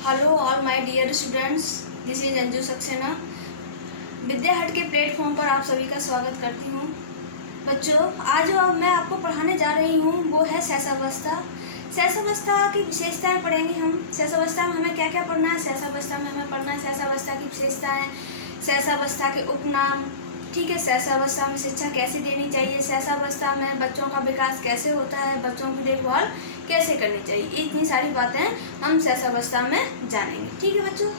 Hello all my dear students, this is Anju Saxena. Vidya hut के platform पर आप सभी का स्वागत करती हूँ। बच्चों, आज मैं आपको पढ़ाने जा रही हूँ वो है सहसावस्था। सहसावस्था की विशेषताएं पढ़ेंगे हम। सहसावस्था में हमें क्या क्या पढ़ना है? सहसावस्था में हमें पढ़ना है सहसावस्था की विशेषताएं, सहसावस्था के उपनाम, ठीक है। सहसावस्था में शिक्षा कैसे देनी चाहिए, सहसावस्था में बच्चों का विकास कैसे होता है, बच्चों की देखभाल कैसे करनी चाहिए, इतनी सारी बातें हम सहसावस्था में जानेंगे, ठीक है बच्चों।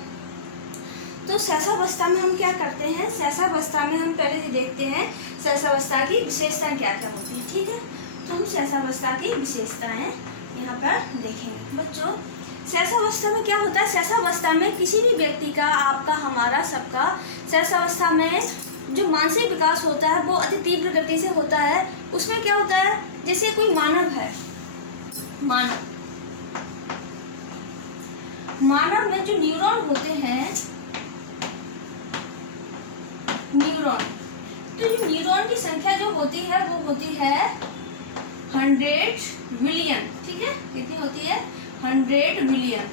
तो सहसावस्था में हम क्या करते हैं? सहसावस्था में हम पहले ये देखते हैं सहसावस्था की विशेषताएं क्या क्या होती है, ठीक है। तो हम सहसावस्था की विशेषताएं यहाँ पर देखेंगे। बच्चों, सहसावस्था में क्या होता है? सहसावस्था में किसी भी व्यक्ति का, आपका, हमारा, सबका सहसावस्था में जो मानसिक विकास होता है वो अति तीव्र गति से होता है। उसमें क्या होता है, जैसे कोई मानव है, मानव में जो न्यूरॉन होते हैं, तो जो न्यूरॉन की संख्या जो होती है वो होती है 100 मिलियन, ठीक है। कितनी होती है? 100 मिलियन।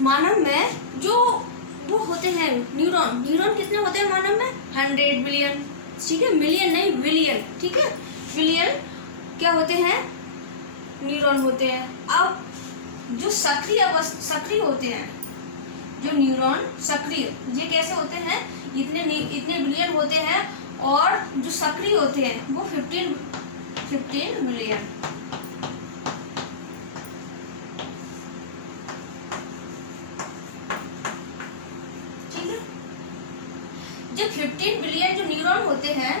मानव में जो वो होते हैं न्यूरॉन कितने होते हैं मानव में? 100 बिलियन, ठीक है। मिलियन नहीं, बिलियन, ठीक है। बिलियन क्या होते हैं? न्यूरॉन होते हैं। अब जो सक्रिय होते हैं, जो न्यूरॉन सक्रिय, ये कैसे होते हैं? इतने बिलियन होते हैं। और जो सक्रिय होते हैं वो 15 मिलियन। ठीक है। जो 15 बिलियन जो न्यूरॉन होते हैं,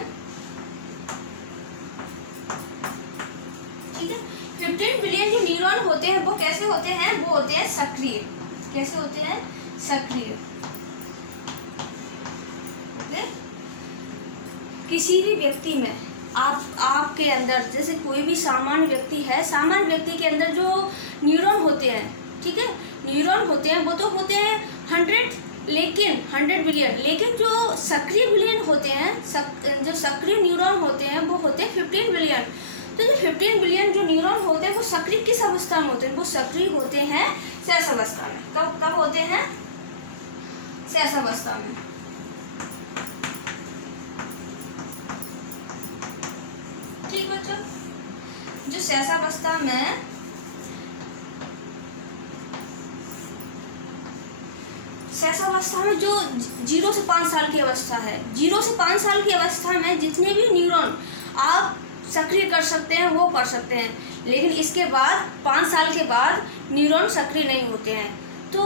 ठीक है, 15 बिलियन जो न्यूरॉन होते हैं वो कैसे होते हैं? वो होते हैं सक्रिय। कैसे होते हैं? सक्रिय। किसी भी व्यक्ति में, आपके अंदर, जैसे कोई भी सामान्य व्यक्ति है, सामान्य व्यक्ति के अंदर जो न्यूरॉन होते हैं, ठीक है, न्यूरॉन होते हैं वो तो होते हैं 100 बिलियन, लेकिन जो सक्रिय बिलियन होते हैं, जो सक्रिय न्यूरॉन होते हैं वो होते हैं 15 बिलियन। तो जो 15 बिलियन जो न्यूरॉन होते हैं वो सक्रिय किस अवस्था में होते हैं? वो सक्रिय होते हैं सहसावस्था में। कब होते हैं? सहसावस्था में। ठीक बच्चों, जो सहसावस्था में जो 0 से 5 साल की अवस्था है, 0 से 5 साल की अवस्था में जितने भी न्यूरॉन आप सक्रिय कर सकते हैं वो कर सकते हैं, लेकिन इसके बाद 5 साल के बाद न्यूरॉन सक्रिय नहीं होते हैं। तो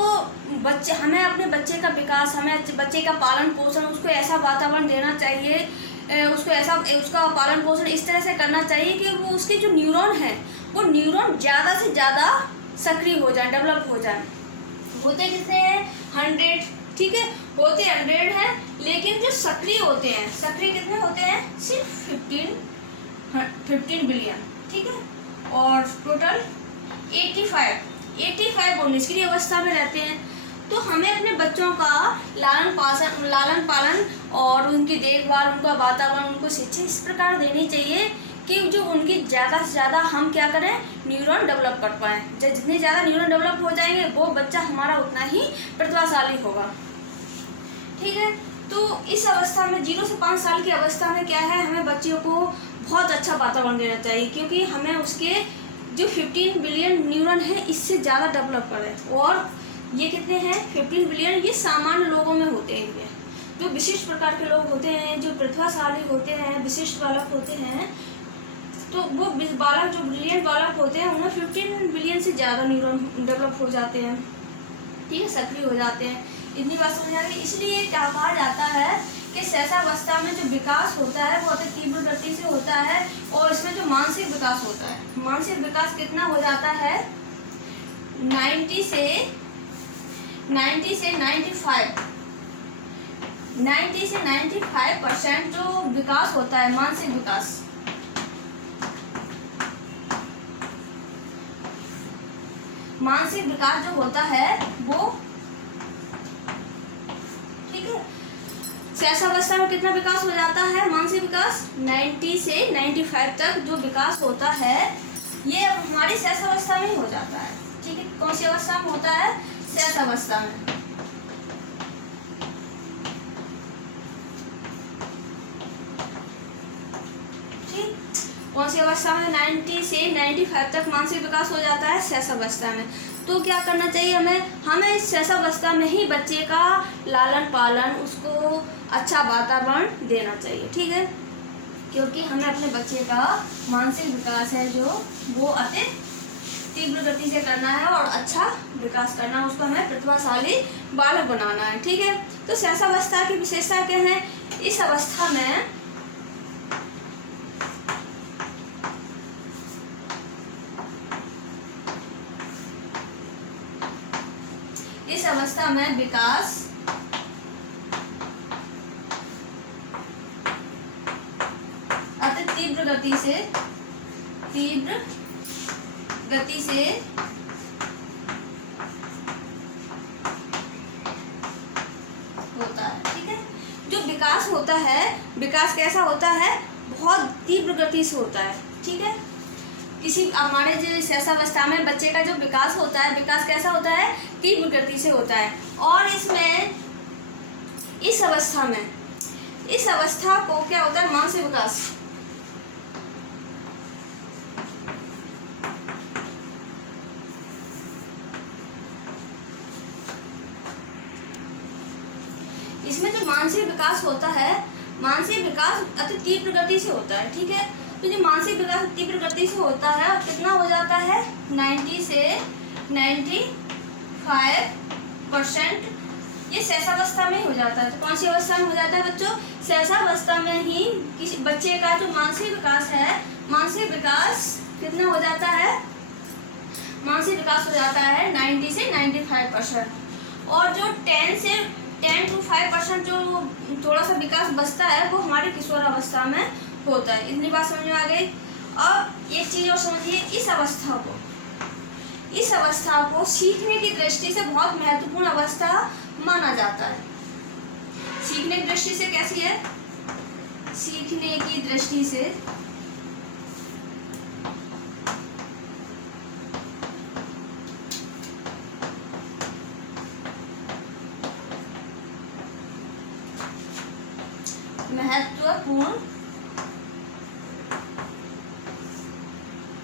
हमें अपने बच्चे का विकास, हमें बच्चे का पालन पोषण, उसको ऐसा वातावरण देना चाहिए, उसका पालन पोषण इस तरह से करना चाहिए कि वो उसके जो न्यूरॉन हैं वो न्यूरॉन ज़्यादा से ज़्यादा सक्रिय हो जाए, डेवलप हो जाए। होते कितने हैं? 100, ठीक है, होते 100 हैं, लेकिन जो सक्रिय होते हैं, सक्रिय कितने होते हैं? सिर्फ 15 बिलियन, ठीक है। और टोटल 85 और निष्क्रिय अवस्था में रहते हैं। तो हमें अपने बच्चों का लालन पालन और उनकी देखभाल, उनका वातावरण, उनको शिक्षा इस प्रकार देनी चाहिए कि जो उनकी ज़्यादा से ज़्यादा हम क्या करें? न्यूरॉन डेवलप कर पाएँ। जितने ज़्यादा न्यूरॉन डेवलप हो जाएंगे वो बच्चा हमारा उतना ही प्रतिभाशाली होगा, ठीक है। तो इस अवस्था में 0 से 5 साल की अवस्था में क्या है? हमें बच्चों को बहुत अच्छा वातावरण देना चाहिए, क्योंकि हमें उसके जो 15 बिलियन न्यूरॉन है इससे ज़्यादा डेवलप करें। और ये कितने हैं? 15 बिलियन। ये सामान्य लोगों में होते हैं। इनमें जो विशिष्ट प्रकार के लोग होते हैं, जो प्रतिभाशाली होते हैं, विशिष्ट बालक होते हैं, तो वो बालक जो ब्रिलियंट बालक होते हैं उनमें 15 बिलियन से ज़्यादा न्यूरॉन डेवलप हो जाते हैं, ठीक है, सक्रिय हो जाते हैं। इतनी बात समझ आ गई। इसलिए क्या कहा जाता है कि सहसावस्था में जो विकास होता है वो अति तीव्र गति से होता है, और इसमें जो मानसिक विकास होता है, मानसिक विकास कितना हो जाता है? 90 से 95% जो विकास होता है, मानसिक विकास, जो होता है वो, ठीक है, शैशवावस्था में कितना विकास हो जाता है मानसिक विकास? 90 से 95 तक जो विकास होता है ये हमारी शैशवावस्था में ही हो जाता है। ठीक है, कौन सी अवस्था में होता है? शैशवावस्था में। ठीक, कौन सी अवस्था में? 90 से 95 तक मानसिक विकास हो जाता है शैशवावस्था में। तो क्या करना चाहिए हमें इस शैशवावस्था में ही बच्चे का लालन पालन, उसको अच्छा वातावरण देना चाहिए। ठीक है, क्योंकि हमें अपने बच्चे का मानसिक विकास है जो वो अति तीव्र गति से करना है और अच्छा विकास करना है, उसको हमें प्रतिभाशाली बालक बनाना है। ठीक है, तो शैशवावस्था की विशेषता क्या है? इस अवस्था में विकास अति तीव्र गति से होता है। ठीक है, जो विकास होता है, विकास कैसा होता है? बहुत तीव्र गति से होता है। ठीक है, किसी हमारे जो शैशवावस्था में बच्चे का जो विकास होता है, विकास कैसा होता है? तीव्र गति से होता है। और इसमें इस अवस्था को क्या होता है? मानसिक विकास। इसमें जो मानसिक विकास होता है, मानसिक विकास अति तीव्र गति से होता है। ठीक है, तो जो मानसिक विकास तीव्र गति से होता है और कितना हो जाता है? 90 से 95% ये शैशवावस्था में ही हो जाता है। तो कौन सी अवस्था में हो जाता है बच्चों? शैशवावस्था में ही किसी बच्चे का जो मानसिक विकास है, मानसिक विकास कितना हो जाता है? मानसिक विकास हो जाता है 90 से 95%। और जो 10 to 5% जो थोड़ा सा विकास बचता है वो हमारी किशोर अवस्था में होता है। इतनी बात समझ में आ गई। अब एक चीज और समझिए, इस अवस्था को सीखने की दृष्टि से बहुत महत्वपूर्ण अवस्था माना जाता है। सीखने की दृष्टि से कैसी है? सीखने की दृष्टि से महत्वपूर्ण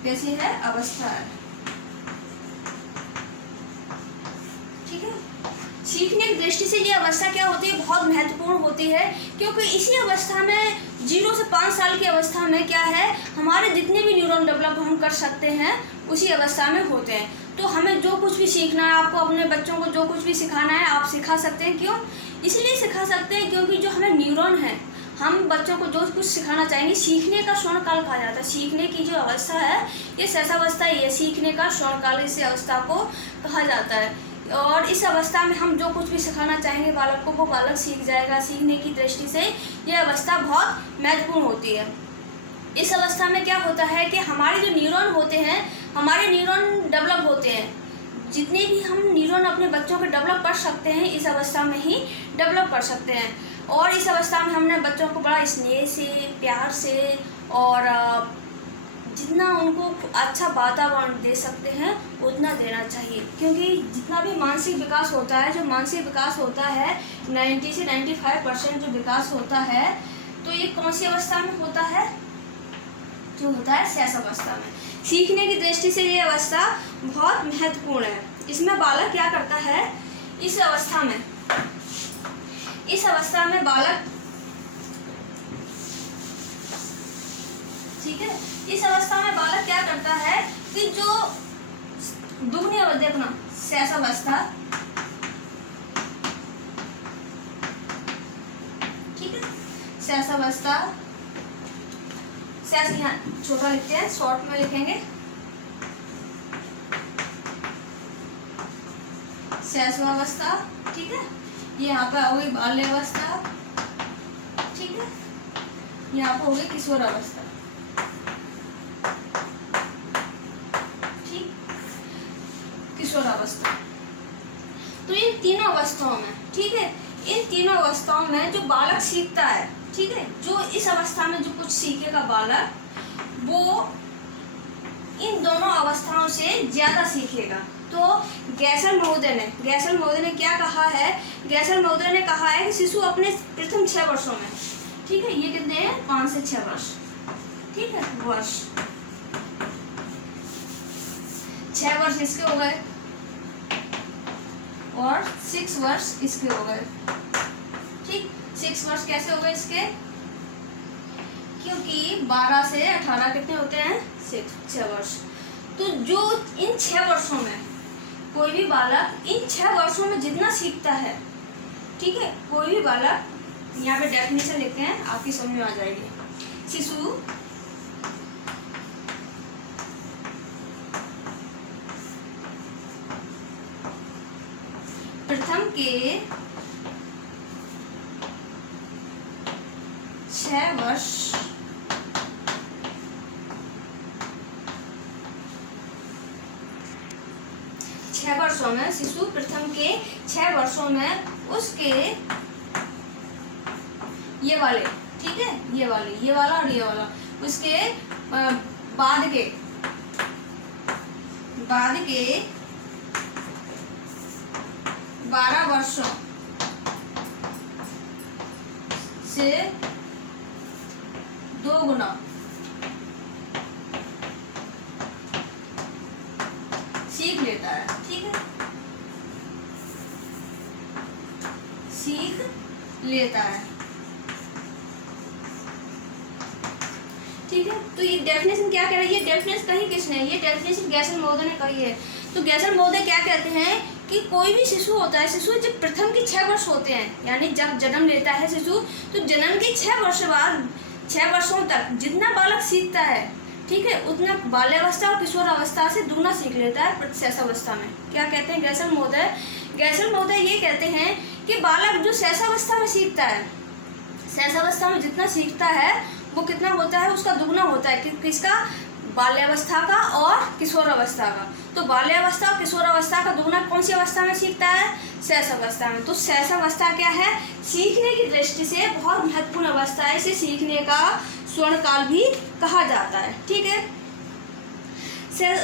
कैसी है? अवस्था है। ठीक है, सीखने की दृष्टि से ये अवस्था क्या होती है? बहुत महत्वपूर्ण होती है, क्योंकि इसी अवस्था में 0 से 5 साल की अवस्था में क्या है? हमारे जितने भी न्यूरॉन डेवलप हम कर सकते हैं उसी अवस्था में होते हैं। तो हमें जो कुछ भी सीखना है, आपको अपने बच्चों को जो कुछ भी सिखाना है आप सिखा सकते हैं। क्यों? इसलिए सिखा सकते हैं क्योंकि जो हमें न्यूरॉन है, हम बच्चों को जो कुछ सिखाना चाहेंगे, सीखने का स्वर्णकाल कहा जाता है। सीखने की जो अवस्था है ये शैशवावस्था ही है, सीखने का स्वर्णकाल इस अवस्था को कहा जाता है। और इस अवस्था में हम जो कुछ भी सिखाना चाहेंगे बालक को, वो बालक सीख जाएगा। सीखने की दृष्टि से ये अवस्था बहुत महत्वपूर्ण होती है। इस अवस्था में क्या होता है कि हमारे जो न्यूरॉन होते हैं, हमारे न्यूरॉन डेवलप होते हैं। जितने भी हम न्यूरॉन अपने बच्चों को डेवलप कर सकते हैं इस अवस्था में ही डेवलप कर सकते हैं। और इस अवस्था में हमने बच्चों को बड़ा स्नेह से, प्यार से और जितना उनको अच्छा वातावरण दे सकते हैं उतना देना चाहिए। क्योंकि जितना भी मानसिक विकास होता है, जो मानसिक विकास होता है 90 से 95% जो विकास होता है, तो ये कौन सी अवस्था में होता है? जो होता है शैशवावस्था में। सीखने की दृष्टि से ये अवस्था बहुत महत्वपूर्ण है। इसमें बालक क्या करता है? इस अवस्था में बालक, ठीक है, इस अवस्था में बालक क्या करता है कि जो दुगनी अवस्था, देखना शैशवावस्था, ठीक है, शैशवावस्था, शैश यहाँ छोटा लिखते हैं, शॉर्ट में लिखेंगे शैशवावस्था। ठीक है, ये यहाँ पे हो गई बाल्यावस्था। ठीक है, यहाँ पे हो गई किशोरावस्था। ठीक, किशोरावस्था। तो इन तीनों अवस्थाओं में, ठीक है, इन तीनों अवस्थाओं में जो बालक सीखता है, ठीक है, जो इस अवस्था में जो कुछ सीखेगा बालक, वो इन दोनों अवस्थाओं से ज्यादा सीखेगा। तो गैसल महोदय ने क्या कहा है? गैसल महोदय ने कहा है कि शिशु अपने प्रथम 6 वर्षों में, ठीक है, ये कितने हैं? 5 से 6 वर्ष, ठीक है, वर्ष, 6 वर्ष इसके हो गए और 6 वर्ष इसके हो गए, ठीक। 6 वर्ष कैसे हो गए इसके? क्योंकि 12 से 18 कितने होते हैं? 6 वर्ष। तो जो इन 6 वर्षों में कोई भी बालक इन 6 वर्षों में जितना सीखता है, ठीक है, कोई भी बालक, यहाँ पे डेफिनेशन लिखते हैं, आपकी समझ में आ जाएगी। शिशु प्रथम के 6 वर्ष में, शिशु प्रथम के 6 वर्षों में उसके ये वाले, ठीक है, ये वाला और ये वाला, उसके बाद के 12 वर्षों से 2 गुना सीख लेता है, ठीक है, सीख लेता है, ठीक है। तो ये डेफिनेशन क्या कह रही है? डेफिनेशन कही किसने? ये डेफिनेशन गैसल महोदय ने कही है। तो गैसल महोदय क्या कहते हैं कि कोई भी शिशु होता है, शिशु जब प्रथम के 6 वर्ष होते हैं, यानी जब जन्म लेता है शिशु, तो जन्म के 6 वर्ष बाद 6 वर्षों तक जितना बालक सीखता है, ठीक है, उतना बाल्यावस्था और किशोरावस्था से दुगना सीख लेता है शैशवावस्था में। क्या कहते हैं गैसल महोदय? गैसल महोदय ये कहते हैं कि बालक जो शैशवावस्था में सीखता है, शैशवावस्था में जितना सीखता है वो कितना होता है? उसका दुगना होता है। किसका? बाल्यावस्था का और किशोरावस्था का। तो बाल्यावस्था और किशोरावस्था का दुगना कौन सी अवस्था में सीखता है? शैशवावस्था में। तो शैशवावस्था क्या है? सीखने की दृष्टि से बहुत महत्वपूर्ण अवस्था है, इसे सीखने का स्वर्ण काल भी कहा जाता है, ठीक है।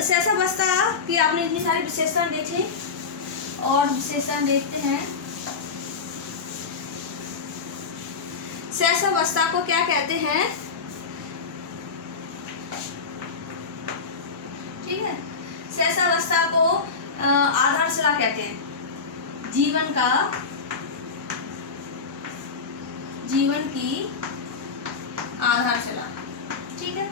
शैशवावस्था की आपने इतनी सारी विशेषताएं देखी और विशेषताएं देखते हैं। शैशवावस्था को क्या कहते हैं? ठीक है, शैशवावस्था को आधारशिला कहते हैं, जीवन की आधारशिला, ठीक है,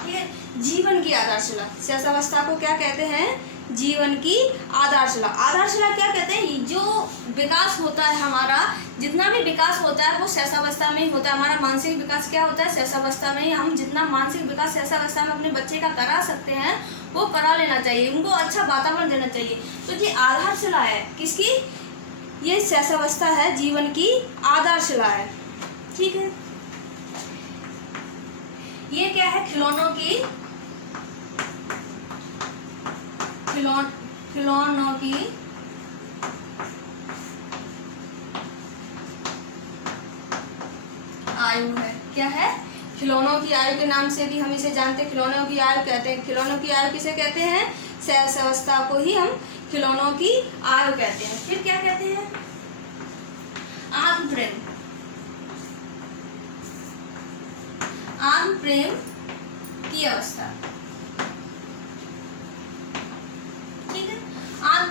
ठीक है, जीवन की आधारशिला। शैशवावस्था को क्या कहते हैं? जीवन की आधारशिला। आधारशिला क्या कहते हैं? जो विकास होता है हमारा, जितना भी विकास होता है वो शैशवावस्था में ही होता है। हमारा मानसिक विकास क्या होता है? शैशवावस्था में ही। हम जितना मानसिक विकास शैशवावस्था में अपने बच्चे का करा सकते हैं वो करा लेना चाहिए, उनको अच्छा वातावरण देना चाहिए। तो ये आधारशिला है किसकी? ये शैशवावस्था है, जीवन की आधारशिला है, ठीक है। ये क्या है? खिलौनों की आयु है। क्या है? खिलौनों की आयु के नाम से भी हम इसे जानते हैं, खिलौनों की आयु कहते हैं। खिलौनों की आयु किसे कहते हैं? शैशवावस्था को ही हम खिलौनों की आयु कहते हैं। फिर क्या कहते हैं? आत्म प्रेम की अवस्था,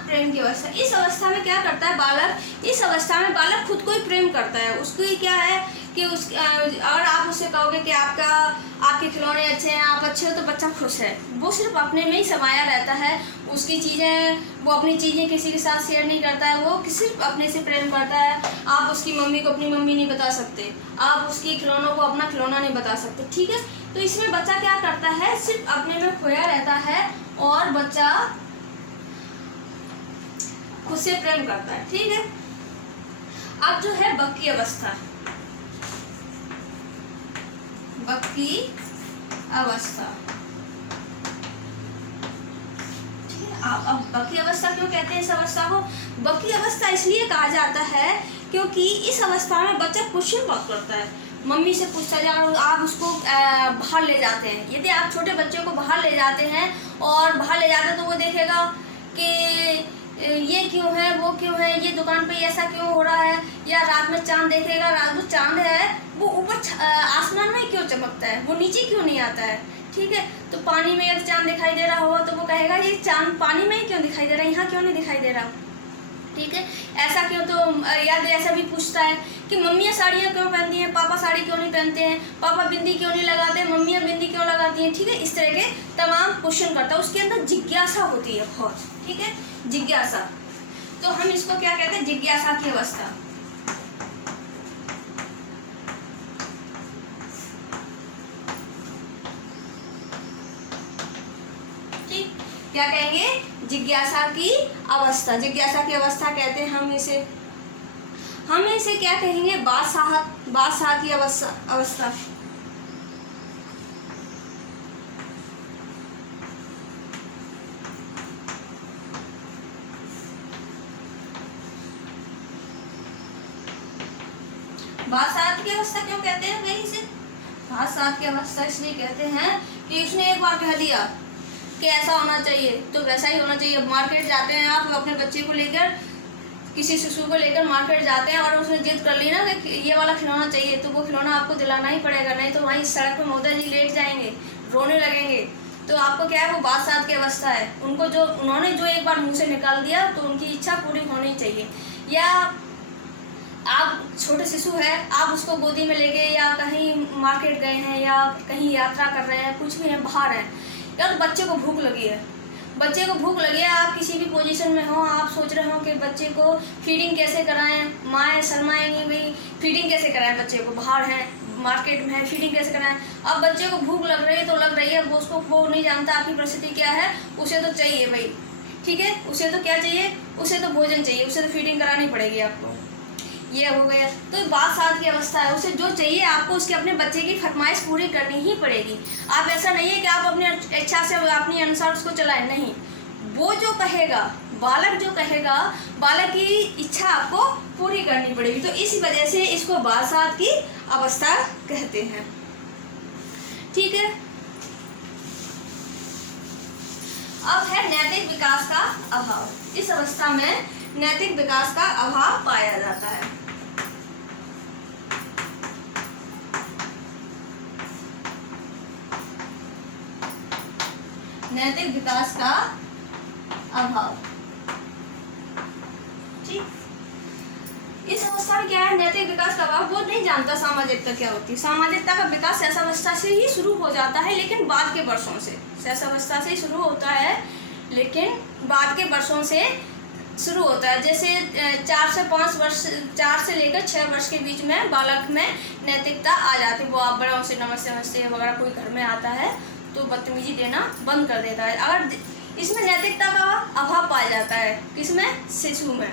प्रेम की अवस्था। इस अवस्था में क्या करता है बालक? इस अवस्था में बालक खुद को ही प्रेम करता है। उसको ही क्या है कि और आप उससे कहोगे कि आपके खिलौने अच्छे हैं, आप अच्छे हो, तो बच्चा खुश है। वो सिर्फ अपने में ही समाया रहता है। उसकी चीज़ें, वो अपनी चीज़ें किसी के साथ शेयर नहीं करता है, वो सिर्फ अपने से प्रेम करता है। आप उसकी मम्मी को अपनी मम्मी नहीं बता सकते, आप उसकी खिलौनों को अपना खिलौना नहीं बता सकते, ठीक है। तो इसमें बच्चा क्या करता है? सिर्फ अपने में खोया रहता है और बच्चा खुद से प्रेम करता है, ठीक है। अब जो है बक की अवस्था, अब बकी अवस्था क्यों कहते हैं इस अवस्था को? बकी अवस्था इसलिए कहा जाता है क्योंकि इस अवस्था में बच्चा क्वेश्चन बहुत करता है, मम्मी से पूछता जा, आप उसको बाहर ले जाते हैं। यदि आप छोटे बच्चे को बाहर ले जाते हैं और बाहर ले जाते हैं तो वो देखेगा कि ये क्यों है, वो क्यों है, ये दुकान पे ऐसा क्यों हो रहा है, या रात में चांद देखेगा, रात में चांद है वो ऊपर आसमान में क्यों चमकता है, वो नीचे क्यों नहीं आता है। ठीक है, तो पानी में अगर चांद दिखाई दे रहा होगा तो वो कहेगा ये चांद पानी में ही क्यों दिखाई दे रहा है, यहाँ क्यों नहीं दिखाई दे रहा। ठीक है, ऐसा क्यों, तो याद ऐसा भी पूछता है कि मम्मियाँ साड़ियाँ क्यों पहनती हैं, पापा साड़ी क्यों नहीं पहनते हैं, पापा बिंदी क्यों नहीं लगाते, मम्मियाँ बिंदी क्यों लगाती हैं। ठीक है, इस तरह के तमाम क्वेश्चन करता है, उसके अंदर जिज्ञासा होती है बहुत। ठीक है, जिज्ञासा, तो हम इसको क्या कहते हैं, जिज्ञासा की अवस्था। ठीक, क्या कहेंगे, जिज्ञासा की अवस्था। जिज्ञासा की अवस्था कहते हैं हम इसे क्या कहेंगे, बादशाह की अवस्था। बादशाह की अवस्था क्यों कहते हैं भाई इसे? बादशाह की अवस्था इसलिए कहते हैं कि उसने एक बार कह दिया कि ऐसा होना चाहिए तो वैसा ही होना चाहिए। मार्केट जाते हैं आप अपने बच्चे को लेकर, किसी शिशु को लेकर मार्केट जाते हैं और उसने जिद कर ली ना कि ये वाला खिलौना चाहिए, तो वो खिलौना आपको दिलाना ही पड़ेगा, नहीं तो वहीं सड़क पर मौदा जी लेट जाएंगे, रोने लगेंगे। तो आपको क्या है, वो बादशाह की अवस्था है। उन्होंने जो एक बार मुँह से निकाल दिया तो उनकी इच्छा पूरी होनी चाहिए। या आप छोटे शिशु है, आप उसको गोदी में लेके या कहीं मार्केट गए हैं या कहीं यात्रा कर रहे हैं, कुछ भी है, बाहर है, या तो बच्चे को भूख लगी है, आप किसी भी पोजीशन में हो, आप सोच रहे हो कि बच्चे को फीडिंग कैसे कराएं, माएँ शर्माएंगी भाई फीडिंग कैसे कराएं, बच्चे को बाहर है, मार्केट में है, फीडिंग कैसे कराएं। अब बच्चे को भूख लग रही है तो लग रही है, वो नहीं जानता आपकी परिस्थिति क्या है, उसे तो चाहिए भाई। ठीक है, उसे तो क्या चाहिए, उसे तो भोजन चाहिए, उसे तो फीडिंग करानी पड़ेगी आपको। ये हो गया, तो बादशाह की अवस्था है, उसे जो चाहिए आपको उसके अपने बच्चे की फरमाइश पूरी करनी ही पड़ेगी। आप ऐसा नहीं है कि आप अपनी इच्छा से अपनी अनुसार उसको चलाएं, नहीं, वो जो कहेगा, बालक जो कहेगा, बालक की इच्छा आपको पूरी करनी पड़ेगी। तो इस वजह से इसको बादशाह की अवस्था कहते हैं। ठीक है, अब है नैतिक विकास का अभाव। इस अवस्था में नैतिक विकास का अभाव पाया जाता है। नैतिक विकास का अभाव। ठीक, इस अवस्था में क्या है, नैतिक विकास का अभाव, वो नहीं जानता सामाजिकता क्या होती है। सामाजिकता का विकास शैशवावस्था से ही शुरू हो जाता है, लेकिन बाद के वर्षों से, शैशवावस्था से ही शुरू होता है लेकिन बाद के वर्षों से शुरू होता है। जैसे 4 से 5 वर्ष, 4 से लेकर 6 वर्ष के बीच में बालक में नैतिकता आ जाती है। वो आप बड़ों से नमस्ते वगैरह कोई घर में आता है तो बदतमीजी देना बंद कर देता है। अगर इसमें नैतिकता का अभाव पाया जाता है, किसमें, शिशु में।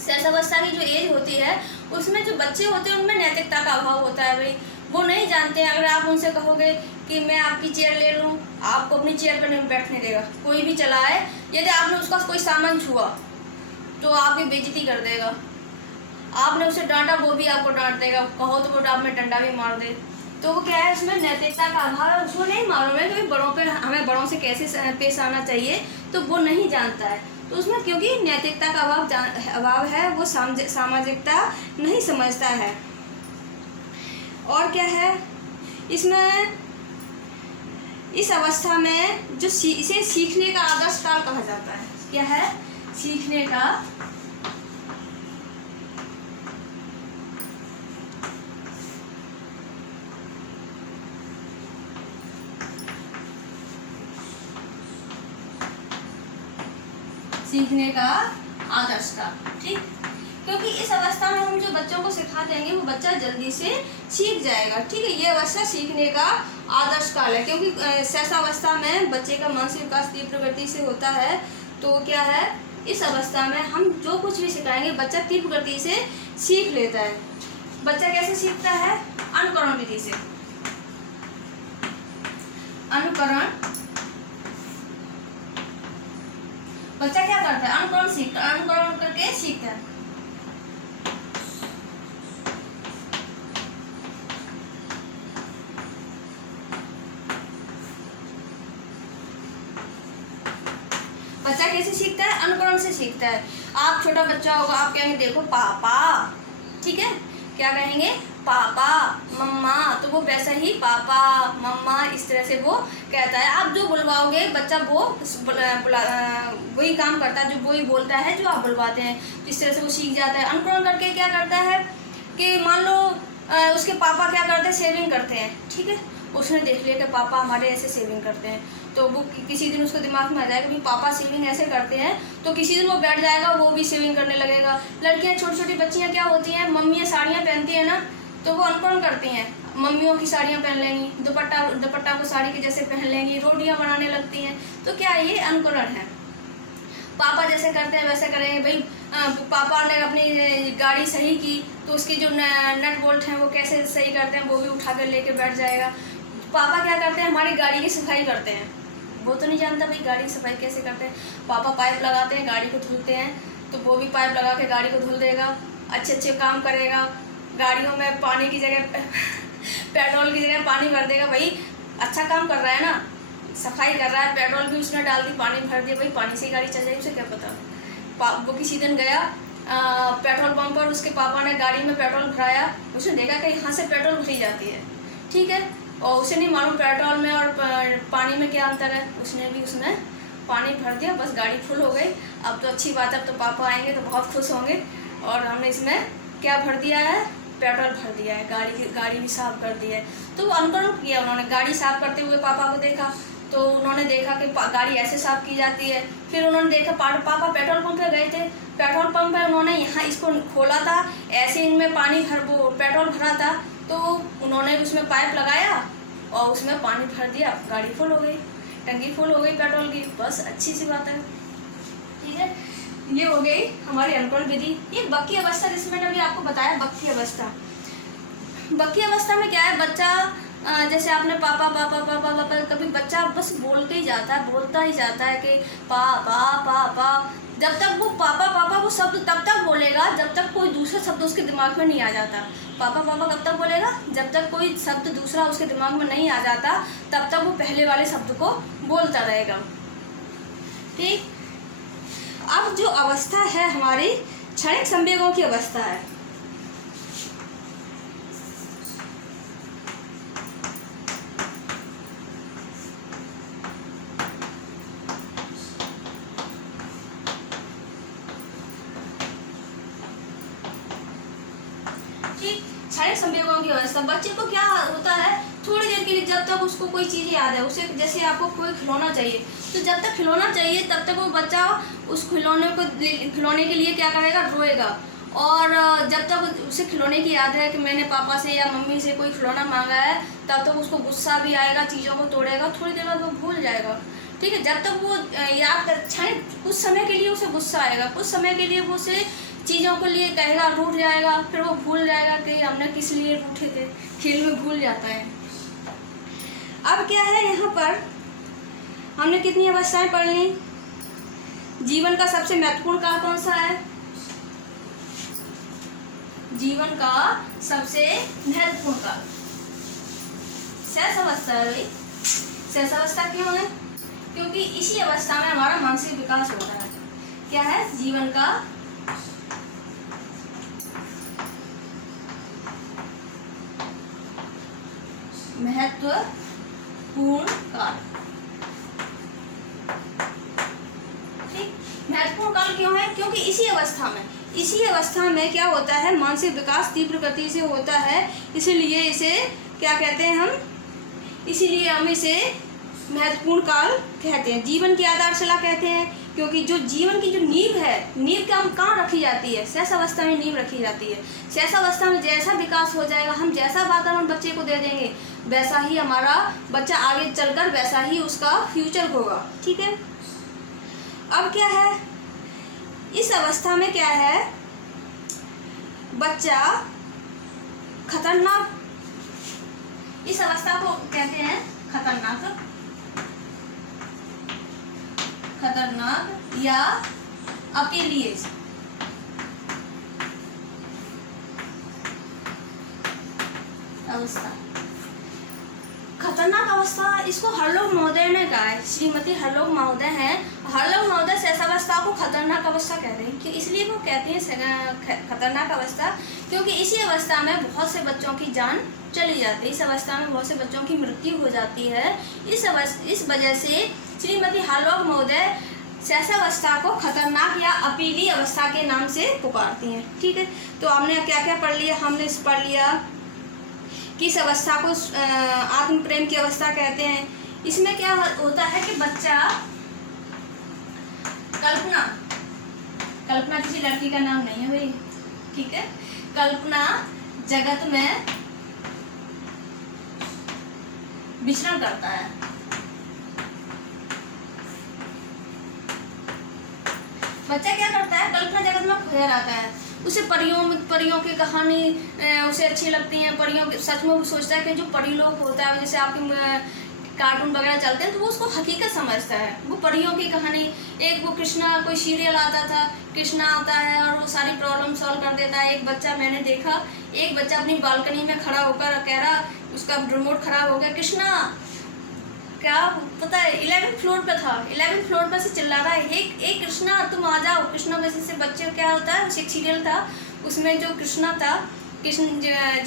शैशवावस्था की जो एज होती है उसमें जो बच्चे होते हैं उनमें नैतिकता का अभाव होता है भाई, वो नहीं जानते हैं। अगर आप उनसे कहोगे कि मैं आपकी चेयर ले लूँ, आपको अपनी चेयर पर नहीं बैठने देगा। कोई भी चला है, यदि आपने उसका कोई सामान छुआ तो आपकी बेइज्जती कर देगा, आपने उसे डांटा वो भी आपको डांट देगा, कहो तो वो आप में डंडा भी मार दे। तो वो क्या है, उसमें नैतिकता का अभाव है, उसको नहीं मालूम है कि बड़ों पे हमें बड़ों से कैसे पेश आना चाहिए, तो वो नहीं जानता है। तो उसमें क्योंकि नैतिकता का अभाव है, वो सामाजिकता नहीं समझता है। और क्या है इसमें, इस अवस्था में जो इसे सीखने का आदर्श काल कहा जाता है। क्या है, सीखने का आदर्श काल। ठीक, क्योंकि इस अवस्था में हम जो बच्चों को सिखा देंगे वो बच्चा जल्दी से सीख जाएगा। ठीक है, ये अवस्था सीखने का आदर्श काल है, क्योंकि शैशवावस्था में बच्चे का मानसिक विकास तीव्र गति से होता है। तो क्या है, इस अवस्था में हम जो कुछ भी सिखाएंगे बच्चा तीव्र गति से सीख लेता है। बच्चा कैसे सीखता है, अनुकरण विधि से। अनुकरण बच्चा क्या करता है, अनुकरण सीखता है, अनुकरण करके सीखता है। बच्चा कैसे सीखता है, अनुकरण से सीखता है। आप छोटा बच्चा होगा, आप कहेंगे देखो पापा, ठीक है, क्या कहेंगे पापा मम्मा, तो वो वैसा ही पापा मम्मा इस तरह से वो कहता है। आप जो बुलवाओगे बच्चा वो वही काम करता है, जो वही बोलता है जो आप बुलवाते हैं, तो इस तरह से वो सीख जाता है। अनुकरण करके क्या करता है कि मान लो उसके पापा क्या करते हैं, शेविंग करते हैं, ठीक है, उसने देख लिया कि पापा हमारे ऐसे शेविंग करते हैं, तो वो किसी दिन उसको दिमाग में आ जाएगा कि पापा शेविंग ऐसे करते हैं, तो किसी दिन वो बैठ जाएगा, वो भी शेविंग करने लगेगा। लड़कियां छोटी छोटी बच्चियां क्या होती हैं, मम्मियाँ साड़ियाँ पहनती हैं ना, तो वो अनुकरण करती हैं, मम्मियों की साड़ियाँ पहन लेंगी, दुपट्टा को साड़ी के जैसे पहन लेंगी, रोटियाँ बनाने लगती हैं, तो क्या ये अनुकरण है। पापा जैसे करते हैं वैसे करेंगे। भाई पापा ने अपनी गाड़ी सही की, तो उसके जो नट बोल्ट हैं वो कैसे सही करते हैं, वो भी उठा कर लेके बैठ जाएगा। पापा क्या करते हैं, हमारी गाड़ी की सफाई करते हैं, वो तो नहीं जानता भाई गाड़ी की सफाई कैसे करते हैं। पापा पाइप लगाते हैं, गाड़ी को धुलते हैं, तो वो भी पाइप लगा के गाड़ी को धुल देगा, अच्छे अच्छे काम करेगा। गाड़ियों में पानी की जगह पेट्रोल की जगह पानी भर देगा, भाई अच्छा काम कर रहा है ना, सफाई कर रहा है, पेट्रोल भी उसने डाल दी, पानी भर दिया, भाई पानी से गाड़ी चल जाएगी, उसे क्या पता। वो किसी दिन गया पेट्रोल पंप पर, उसके पापा ने गाड़ी में पेट्रोल भराया, उसने देखा कि यहाँ से पेट्रोल भरी जाती है, ठीक है, और उसे नहीं मालूम पेट्रोल में और पानी में क्या अंतर है। उसने पानी भर दिया, बस गाड़ी फुल हो गई। अब तो अच्छी बात है, अब तो पापा आएंगे तो बहुत खुश होंगे, और हमने इसमें क्या भर दिया है, पेट्रोल भर दिया है, गाड़ी भी साफ कर दी है। तो वो अनुकरण किया उन्होंने, गाड़ी साफ करते हुए पापा को देखा, तो उन्होंने देखा कि गाड़ी ऐसे साफ की जाती है। फिर उन्होंने देखा पापा पेट्रोल पंप पे गए थे, पेट्रोल पंप पे उन्होंने यहाँ इसको खोला था, ऐसे इनमें पेट्रोल भरा था, तो उन्होंने उसमें पाइप लगाया और उसमें पानी भर दिया, गाड़ी फुल हो गई, टंकी फुल हो गई पेट्रोल की, बस अच्छी सी बात है, ठीक है। ये हो गई हमारी अनुकरण विधि। ये बक्की अवस्था, जिसमें मैंने अभी आपको बताया बक्की अवस्था। बक्की अवस्था में क्या है, बच्चा जैसे आपने पापा पापा पापा पापा, कभी बच्चा बस बोलता ही जाता है कि पापा पापा, जब तक वो पापा पापा वो शब्द तब तक बोलेगा जब तक कोई दूसरा शब्द उसके दिमाग में नहीं आ जाता। पापा पापा कब तक बोलेगा, जब तक कोई शब्द दूसरा उसके दिमाग में नहीं आ जाता, तब तक वो पहले वाले शब्द को बोलता रहेगा, ठीक। अब जो अवस्था है हमारी क्षणिक संवेगों की अवस्था है। क्षणिक संवेगों की अवस्था, बच्चे को क्या होता है, थोड़ी देर के लिए जब तक उसको कोई चीज़ याद है, उसे जैसे आपको कोई खिलौना चाहिए, तो जब तक खिलौना चाहिए तब तक वो बच्चा उस खिलौने के लिए क्या करेगा, रोएगा। और जब तक उसे खिलौने की याद है कि मैंने पापा से या मम्मी से कोई खिलौना मांगा है, तब तक उसको गुस्सा भी आएगा, चीज़ों को तोड़ेगा, थोड़ी देर बाद वो भूल जाएगा, ठीक है। जब तक वो याद कर, कुछ समय के लिए उसे गुस्सा आएगा, कुछ समय के लिए वो उसे चीज़ों के लिए कहेगा, रूठ जाएगा, फिर वो भूल जाएगा कि हमने किस लिए रूठे थे, खेल में भूल जाता है। अब क्या है, यहाँ पर हमने कितनी अवस्थाएं पढ़ ली। जीवन का सबसे महत्वपूर्ण काल कौन सा है, जीवन का सबसे महत्वपूर्ण काल शैशव अवस्था है। भाई शैशव अवस्था क्यों है, क्योंकि इसी अवस्था में हमारा मानसिक विकास होता है। क्या है, जीवन का महत्वपूर्ण काल, ठीक। महत्वपूर्ण काल क्यों है, क्योंकि इसी अवस्था में क्या होता है, मानसिक विकास तीव्र गति से होता है, इसीलिए इसे क्या कहते हैं हम, इसीलिए हम इसे महत्वपूर्ण काल कहते हैं। जीवन की आधारशिला कहते हैं, क्योंकि जो जीवन की जो नींव है, नींव कहाँ रखी जाती है, शैशव अवस्था में नींव रखी जाती है। शैशव अवस्था में जैसा विकास हो जाएगा, हम जैसा वातावरण बच्चे को दे देंगे, वैसा ही हमारा बच्चा आगे चलकर वैसा ही उसका फ्यूचर होगा, ठीक है। अब क्या है, इस अवस्था में क्या है, बच्चा खतरनाक, इस अवस्था को कहते हैं खतरनाक खतरनाक या अप्रिय अवस्था। खतरनाक अवस्था, इसको हरलोग महोदय ने कहा है, श्रीमती हरलोग महोदय हैं। हरलोग महोदय शैशवावस्था को खतरनाक अवस्था कहते हैं कि इसलिए वो कहते हैं खतरनाक अवस्था, क्योंकि इसी अवस्था में बहुत से बच्चों की जान चली जाती है, इस अवस्था में बहुत से बच्चों की मृत्यु हो जाती है। इस वजह से श्रीमती हरलोग महोदय शैशवावस्था को खतरनाक या अप्रिय अवस्था के नाम से पुकारती हैं। ठीक है, तो हमने क्या क्या पढ़ लिया? हमने पढ़ लिया कि इस अवस्था को आत्म प्रेम की अवस्था कहते हैं। इसमें क्या होता है कि बच्चा कल्पना किसी लड़की का नाम नहीं है भाई, ठीक है, कल्पना जगत में विचरण करता है। बच्चा क्या करता है? कल्पना जगत में खोया रहता है। उसे परियों की कहानी उसे अच्छी लगती हैं, परियों के सच में वो सोचता है कि जो परी लोग होता है, जैसे आपके कार्टून वगैरह चलते हैं तो वो उसको हकीकत समझता है। वो परियों की कहानी, एक वो कृष्णा कोई सीरियल आता था, कृष्णा आता है और वो सारी प्रॉब्लम सॉल्व कर देता है। एक बच्चा मैंने देखा, एक बच्चा अपनी बालकनी में खड़ा होकर कह रहा, उसका रिमोट खराब हो गया, कृष्णा क्या पता है 11th फ्लोर पे था, 11th फ्लोर पे से चिल्ला रहा है, एक कृष्णा तुम आ जाओ। कृष्णा वैसे से बच्चे क्या होता है, एक सीरियल था उसमें जो कृष्णा था, कृष्ण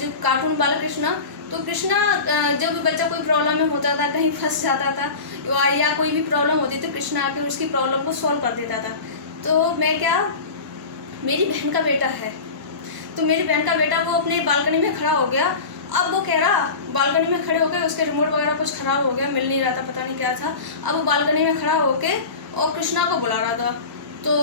जो कार्टून वाला कृष्णा, तो कृष्णा जब भी बच्चा कोई प्रॉब्लम में होता था, कहीं फंस जाता था या कोई भी प्रॉब्लम होती तो कृष्णा आके उसकी प्रॉब्लम को सॉल्व कर देता था। तो मैं क्या, मेरी बहन का बेटा है, तो मेरी बहन का बेटा वो अपने बालकनी में खड़ा हो गया। अब वो कह रहा, बालकनी में खड़े हो गए, उसके रिमोट वगैरह कुछ ख़राब हो गया, मिल नहीं रहा था, पता नहीं क्या था। अब वो बालकनी में खड़ा होके और कृष्णा को बुला रहा था। तो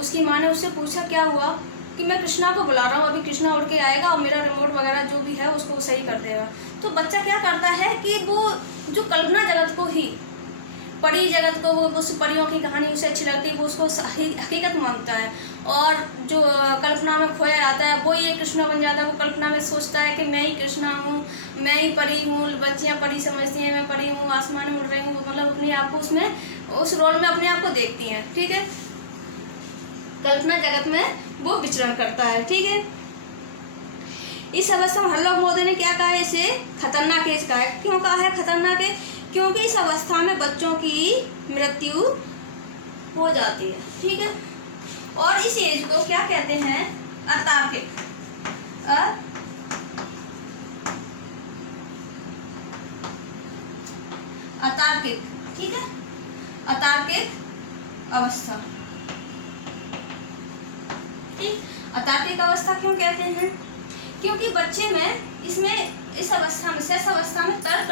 उसकी माँ ने उससे पूछा क्या हुआ, कि मैं कृष्णा को बुला रहा हूँ, अभी कृष्णा उड़ के आएगा और मेरा रिमोट वगैरह जो भी है उसको सही कर देगा। तो बच्चा क्या करता है कि वो जो कल्पना जगत को ही, परी जगत को, वो उस परियों की कहानी उसे अच्छी लगती है, वो उसको हकीकत मानता है, और जो कल्पना में खोया जाता है वो ये कृष्णा बन जाता है। वो कल्पना में सोचता है कि मैं ही कृष्णा हूँ, मैं ही परी हूँ, बच्चियाँ परी समझती हैं मैं परी हूँ, आसमान में उड़ रही हूँ, मतलब अपने आप को उसमें उस रोल में अपने आप को देखती हैं। ठीक है, कल्पना जगत में वो विचरण करता है। ठीक है, इस अवस्था में हरलोग महोदय ने क्या कहा है, इसे खतरनाक एज कहा है। क्यों कहा है खतरनाक है? क्योंकि इस अवस्था में बच्चों की मृत्यु हो जाती है। ठीक है, और इस एज को क्या कहते हैं? अतार्किक अतार्किक। ठीक है, अतार्किक अवस्था। ठीक, अतार्किक अवस्था क्यों कहते हैं? क्योंकि बच्चे में इस अवस्था में, शेष अवस्था में तर्क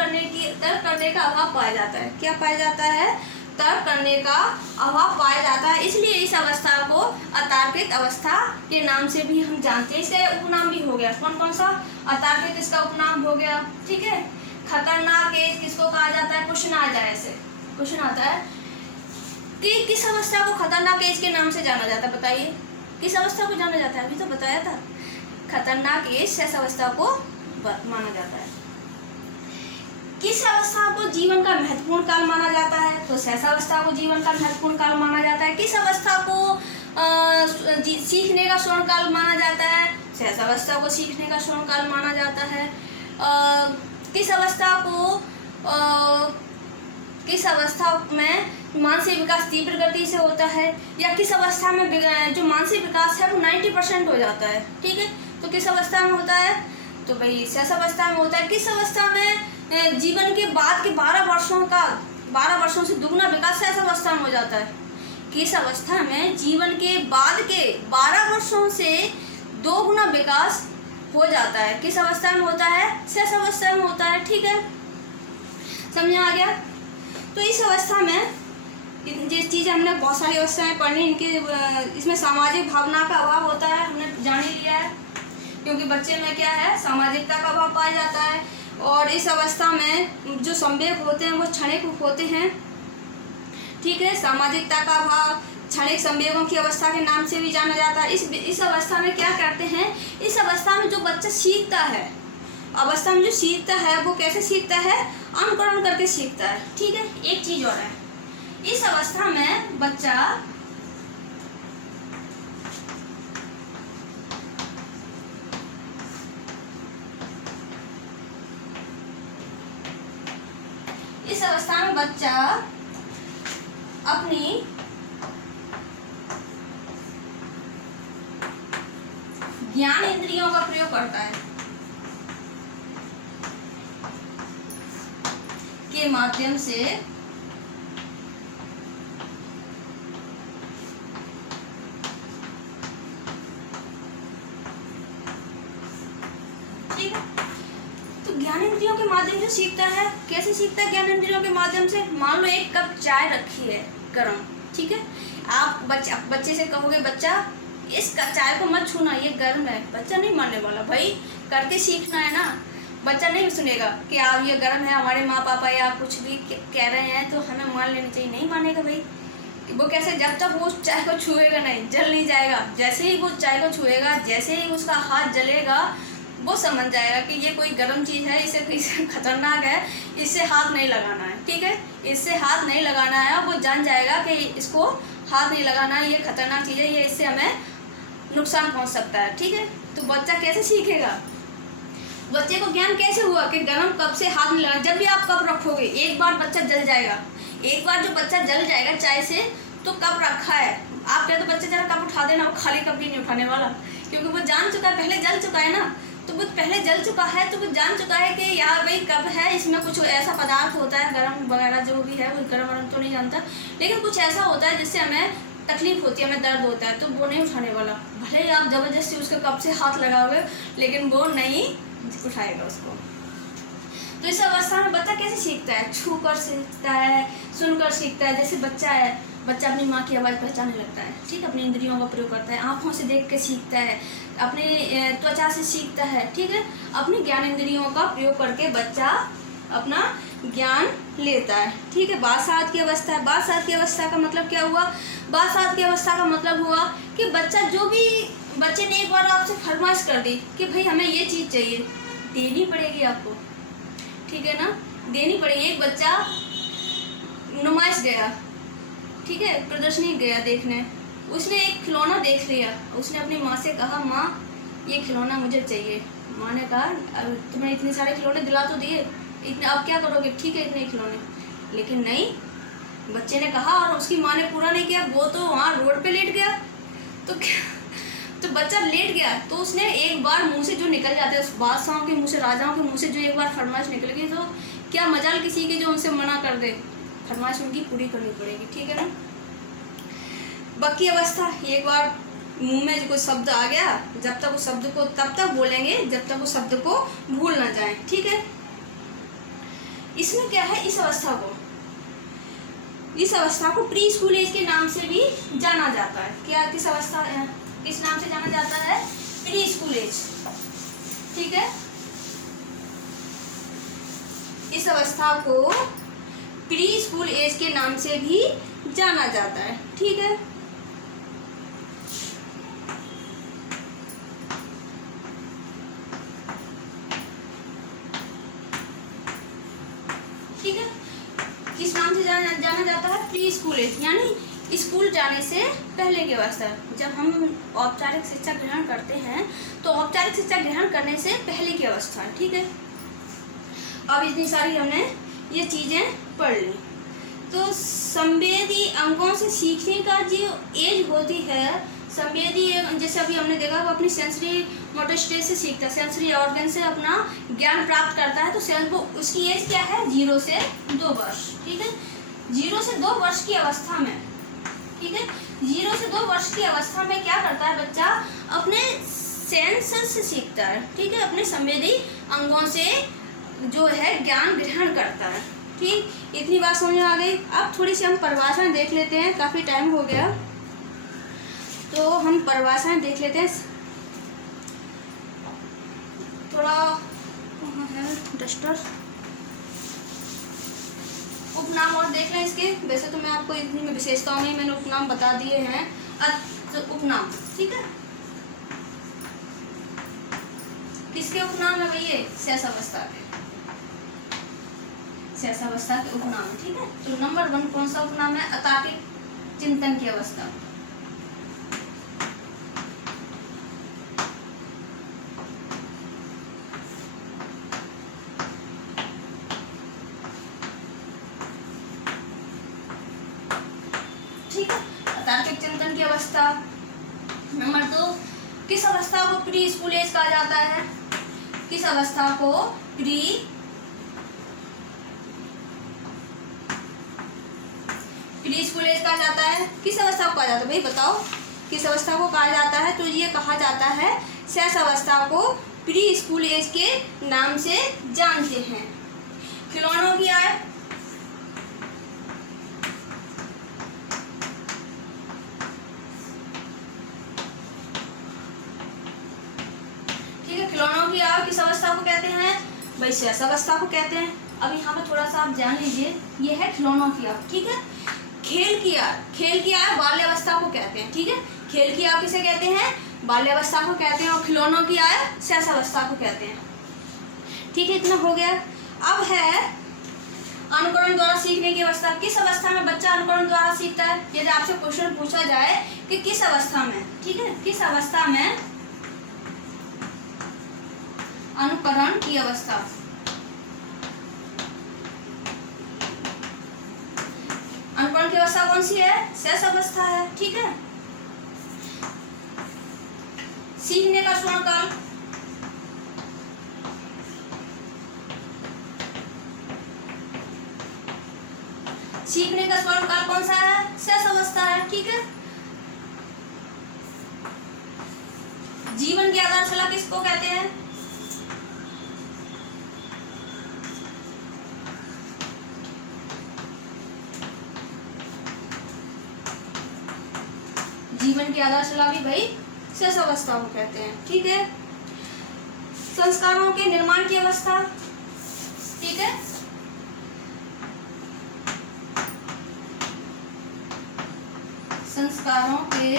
करने का अभाव पाया जाता है। क्या पाया जाता है? तर्क करने का अभाव पाया जाता है, इसलिए इस अवस्था को अतार्किक अवस्था के नाम से भी हम जानते हैं। इसे उपनाम भी हो गया, कौन कौन सा? अतार्किक इसका उपनाम हो गया। ठीक है, खतरनाक एज किसको कहा जाता है? क्वेश्चन आ जाए, ऐसे क्वेश्चन आता है कि किस अवस्था को खतरनाक एज के नाम से जाना जाता है? बताइए, किस अवस्था को जाना जाता है? अभी तो बताया था, खतरनाक एज शेष अवस्था को माना जाता है। किस अवस्था को जीवन का महत्वपूर्ण काल माना जाता है? तो शेष अवस्था को जीवन का महत्वपूर्ण काल माना जाता है। किस अवस्था को सीखने का स्वर्ण काल माना जाता है? शेष अवस्था को सीखने का स्वर्ण काल माना जाता है। किस अवस्था में मानसिक विकास तीव्र गति से होता है, या किस अवस्था में जो मानसिक विकास है वो 90% हो जाता है? ठीक है, तो किस अवस्था में होता है? तो भाई शेष अवस्था में होता है। किस अवस्था में जीवन के बाद के 12 वर्षों से दुगना विकास शेष अवस्था में हो जाता है? किस अवस्था में जीवन के बाद के 12 वर्षों से 2 गुना विकास हो जाता है? किस अवस्था में होता है? शेष अवस्था में होता है। ठीक है, समझ आ गया? तो इस अवस्था में जिस चीज़ हमने बहुत सारी अवस्थाएं पढ़ी, इनके इसमें सामाजिक भावना का अभाव होता है, हमने जान ही लिया है, क्योंकि बच्चे में क्या है, सामाजिकता का अभाव पाया जाता है। और इस अवस्था में जो संवेग होते हैं वो क्षणिक होते हैं। ठीक है, सामाजिकता का अभाव क्षणिक संवेगों की अवस्था के नाम से भी जाना जाता है। इस अवस्था में क्या करते हैं, इस अवस्था में जो बच्चा सीखता है, अवस्था में जो सीखता है वो कैसे सीखता है? अनुकरण करके सीखता है। ठीक है, एक चीज़ और है, इस अवस्था में बच्चा अपनी ज्ञान इंद्रियों का प्रयोग करता है के माध्यम से ठीक है। तो ज्ञान इंद्रियों के माध्यम से सीखता है। कैसे सीखता है ज्ञान इंद्रियों के माध्यम से? मान लो एक कप चाय रखी है गरम, ठीक है, आप बच्चे से कहोगे बच्चा इस चाय को मत छूना, ये गर्म है, बच्चा नहीं मानने वाला। भाई करके सीखना है ना, बच्चा नहीं सुनेगा कि आप ये गर्म है, हमारे माँ पापा या कुछ भी कह रहे हैं तो हमें मान लेनी चाहिए, नहीं मानेगा भाई। वो कैसे? जब तक वो चाय को छुएगा नहीं, जल नहीं जाएगा। जैसे ही वो चाय को छुएगा, जैसे ही उसका हाथ जलेगा, वो समझ जाएगा कि ये कोई गर्म चीज़ है, इसे खतरनाक है, इससे हाथ नहीं लगाना है, ठीक है, इससे हाथ नहीं लगाना है। वो जान जाएगा कि इसको हाथ नहीं लगाना है, ये खतरनाक चीज़ है, ये इससे हमें नुकसान पहुंच सकता है, ठीक है। तो बच्चा कैसे सीखेगा? बच्चे को ज्ञान कैसे हुआ कि गर्म कप से हाथ नहीं लगाना? जब भी आप कप रखोगे एक बार बच्चा जल जाएगा, एक बार जो बच्चा जल जाएगा चाय से, तो कप रखा है, आप कहते तो बच्चा जरा कप उठा देना, वो खाली कप भी नहीं उठाने वाला, क्योंकि वो जान चुका है, पहले जल चुका है ना। तो वो पहले जल चुका है तो वो जान चुका है कि यार भाई कप है, इसमें कुछ ऐसा पदार्थ होता है गर्म वगैरह जो भी है, वो गर्म वरम तो नहीं जानता, लेकिन कुछ ऐसा होता है जिससे हमें तकलीफ होती है, हमें दर्द होता है, तो वो नहीं उठाने वाला। भले ही आप ज़बरदस्ती उसके कप से हाथ लगाओगे, लेकिन वो नहीं उठाएगा उसको। तो इस अवस्था में बच्चा कैसे सीखता है? छू कर सीखता है, सुनकर सीखता है। जैसे बच्चा है, बच्चा अपनी माँ की आवाज़ पहचानने लगता है, ठीक है, अपनी इंद्रियों का प्रयोग करता है, आँखों से देख के सीखता है, अपनी त्वचा से सीखता है, ठीक है, अपनी ज्ञान इंद्रियों का प्रयोग करके बच्चा अपना ज्ञान लेता है, ठीक है। बासात की अवस्था है। बासात की अवस्था का मतलब क्या हुआ? बासात की अवस्था का मतलब हुआ कि बच्चा जो भी, बच्चे ने एक बार आपसे फरमाइश कर दी कि भाई हमें ये चीज़ चाहिए, देनी पड़ेगी आपको, ठीक है ना, देनी पड़ेगी। एक बच्चा नुमाइश गया, ठीक है, प्रदर्शनी गया देखने, उसने एक खिलौना देख लिया, उसने अपनी माँ से कहा माँ ये खिलौना मुझे चाहिए। माँ ने कहा तुम्हें इतने सारे खिलौने दिला तो दिए, इतने अब क्या करोगे? ठीक है इतने खिलौने, लेकिन नहीं, बच्चे ने कहा और उसकी माँ ने पूरा नहीं किया, वो तो वहाँ रोड पे लेट गया। तो बच्चा लेट गया, तो उसने एक बार मुंह से जो निकल जाते हैं, बादशाहों के मुंह से, राजाओं के मुंह से जो एक बार फरमाइश निकल गई, तो क्या मजाल किसी की जो उनसे मना कर दे, फरमाइश उनकी पूरी करनी पड़ेगी, ठीक है ना। बाकी अवस्था, एक बार मुंह में कोई शब्द आ गया, जब तक उस शब्द को तब तक बोलेंगे जब तक उस शब्द को भूल ना जाए, ठीक है। इसमें क्या है? इस अवस्था को प्री स्कूल एज के नाम से भी जाना जाता है। क्या किस अवस्था, किस नाम से जाना जाता है? प्री स्कूल एज, ठीक है। इस अवस्था को प्री स्कूल एज के नाम से भी जाना जाता है, ठीक है। ठीक है, किस नाम से जाना जाता है? प्री स्कूल एज, यानी स्कूल जाने से पहले की अवस्था। जब हम औपचारिक शिक्षा ग्रहण करते हैं तो औपचारिक शिक्षा ग्रहण करने से पहले की अवस्था है, ठीक है। अब इतनी सारी हमने ये चीज़ें पढ़ ली। तो संवेदी अंगों से सीखने का जो एज होती है, संवेदी, जैसे अभी हमने देखा, वो अपनी सेंसरी मोटर स्टेज से सीखता है, सेंसरी ऑर्गन से अपना ज्ञान प्राप्त करता है। तो वो उसकी एज क्या है? 0 से 2 वर्ष, ठीक है। 0 से 2 वर्ष की अवस्था में, ठीक है, 0 से 2 वर्ष की अवस्था में क्या करता है बच्चा? अपने सेंसर से सीखता है, ठीक है, अपने संवेदी अंगों से जो है ज्ञान ग्रहण करता है, ठीक। इतनी बात समझ में आ गई। अब थोड़ी सी हम परिभाषाएं देख लेते हैं, काफ़ी टाइम हो गया तो हम परिभाषाएं देख लेते हैं। थोड़ा है डस्टर, उपनाम और देख लें इसके। वैसे तो मैं आपको इतनी में विशेषताओं में मैंने उपनाम बता दिए हैं। तो उपनाम, ठीक है, किसके उपनाम है भैया? शेष अवस्था के। शेषावस्था के उपनाम। ठीक है, तो नंबर 1 कौन सा उपनाम है? अतार्किक चिंतन की अवस्था। ठीक है, अतार्किक चिंतन की अवस्था। नंबर 2, किस अवस्था को प्री स्कूल एज कहा जाता है? किस अवस्था को प्री स्कूल एज कहा जाता है? किस अवस्था को कहा जाता है भाई बताओ, किस अवस्था को कहा जाता है? तो ये कहा जाता है शेष अवस्था को प्री स्कूल एज के नाम से जानते हैं। खिलौनों की आय। ठीक है, खिलौनों की आय किस अवस्था को कहते हैं? भाई शेष अवस्था को कहते हैं। अब यहाँ पर थोड़ा सा आप जान लीजिए, ये है खिलौनों की आय। ठीक है, खेल की आय बाल्यावस्था को कहते हैं। ठीक है, खेल की आय किसे कहते हैं? बाल्यावस्था को कहते हैं, और खिलौनों की आय शैशवावस्था को कहते हैं। ठीक है, इतना हो गया। अब है अनुकरण द्वारा सीखने की अवस्था। किस अवस्था में बच्चा अनुकरण द्वारा सीखता है? यदि आपसे क्वेश्चन पूछा जाए कि किस अवस्था में, ठीक है, किस अवस्था में अनुकरण की अवस्था, अनुकरण की अवस्था कौन सी है? शेष अवस्था है। ठीक है, सीखने का स्वर्णकाल, सीखने का स्वर्णकाल कौन सा है? शेष अवस्था है। ठीक है, जीवन की आधारशिला किसको कहते हैं? जीवन की आधारशिला भी भाई शेष अवस्था को कहते हैं। ठीक है, संस्कारों के निर्माण की अवस्था। ठीक है, संस्कारों के